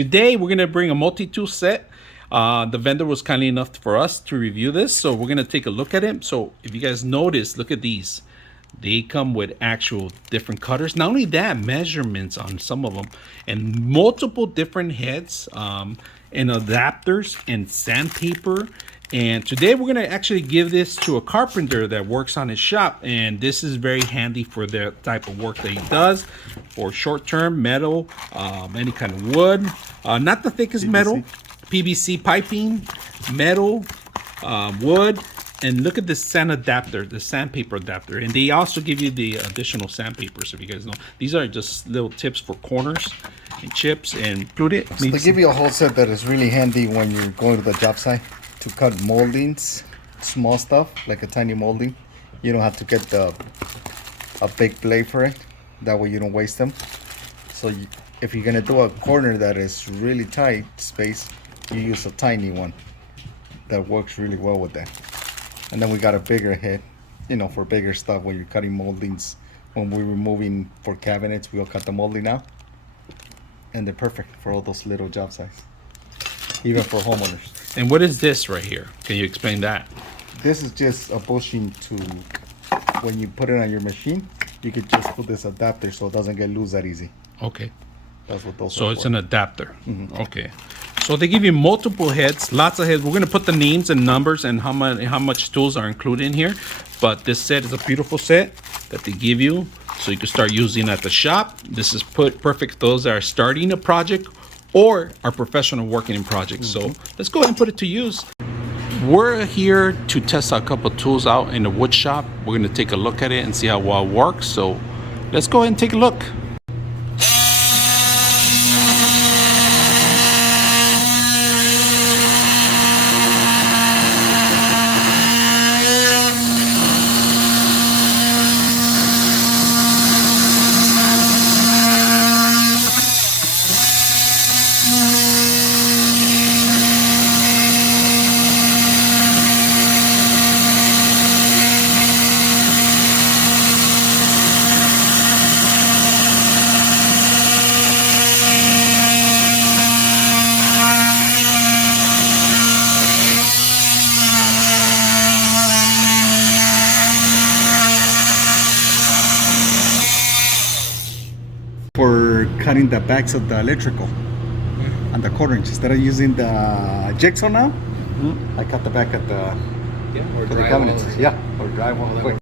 Today we're gonna bring a multi-tool set. The vendor was kind enough for us to review this, so we're gonna take a look at it. So if you guys notice, look at these. They come with actual different cutters. Not only that, measurements on some of them, and multiple different heads, and adapters, and sandpaper. And today we're gonna actually give this to a carpenter that works on his shop, and this is very handy for the type of work that he does, for short-term metal, any kind of wood, not the thickest PVC. Metal, PVC piping, metal, wood. And look at this sand adapter, the sandpaper adapter. And they also give you the additional sandpapers, if you guys know. These are just little tips for corners and chips and include it. So they give you a whole set that is really handy when you're going to the job site to cut moldings, small stuff, like a tiny molding. You don't have to get a big blade for it. That way you don't waste them. So if you're gonna do a corner that is really tight space, you use a tiny one. That works really well with that. And then we got a bigger head, you know, for bigger stuff when you're cutting moldings. When we're removing for cabinets, we'll cut the molding out. And they're perfect for all those little job sites, even for homeowners. And what is this right here? Can you explain that? This is just a bushing to, when you put it on your machine, you could just put this adapter so it doesn't get loose that easy. Okay. That's what those are. So it's for. an adapter. Mm-hmm. Okay. So they give you multiple heads, lots of heads. We're gonna put the names and numbers and how much tools are included in here. But this set is a beautiful set that they give you, so you can start using at the shop. This is perfect for those that are starting a project or are professional working in projects. So let's go ahead and put it to use. We're here to test a couple of tools out in the wood shop. We're gonna take a look at it and see how well it works. So let's go ahead and take a look. For cutting the backs of the electrical and the quarter-inch, instead of using the jigsaw now, I cut the back at the, or for the cabinets. Yeah, or drywall.